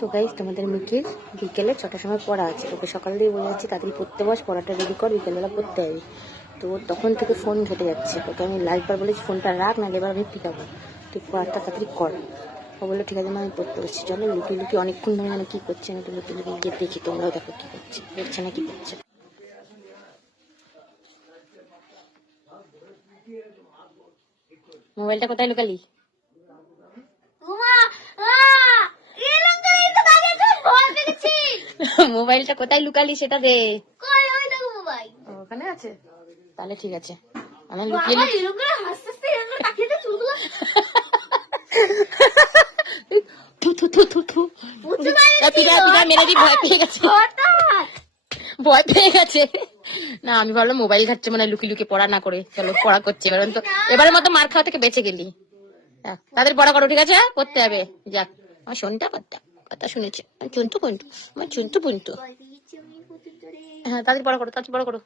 তো গাইজ তোমাদের মিকির বিকেলে 6টার সময় পড়া আছে, ওকে সকাল দিয়ে বলে যাচ্ছি তাড়াতাড়ি পড়তে বস, পড়াটা রেডি কর, বিকেলবেলা পড়তে হবে। তো তখন থেকে ফোন ঘেটে যাচ্ছে, ওকে আমি লাইভবার বলেছি ফোনটা রাখ, না এবার আমি পিটাবো, তুই পড়াটা তাড়াতাড়ি কর। ও বললো ঠিক আছে, আমি পড়তে বসছি। চলো লুকিয়ে লুকিয়ে অনেকক্ষণ ধরে যেন কী করছে, আমি তো লুকিয়ে লুকিয়ে গিয়ে দেখি, তোমরাও দেখো কী করছে, দেখছে না কী করছে। মোবাইলটা কোথায় লুকালি? মোবাইলটা কোথায় লুকালি সেটা দে। ওখানে আছে, তাহলে ঠিক আছে। আমি লুকিয়ে ভয় পেয়ে গেছে না, আমি ভাবলাম মোবাইল ঘাটছে মানে লুকিয়ে লুকিয়ে পড়া না করে, চলো পড়া করছে এবার। তো এবারের মতো মার খাওয়া থেকে বেঁচে গেলি। তাদের পড়া করো, ঠিক আছে, পড়তে হবে। যাক, আমার শোনটা কথা শুনেছে, চুন্তু পন্টু, আমার চুন্তু পন্টু। হ্যাঁ, তাদের পড়া করো, তাদের পড়া করো।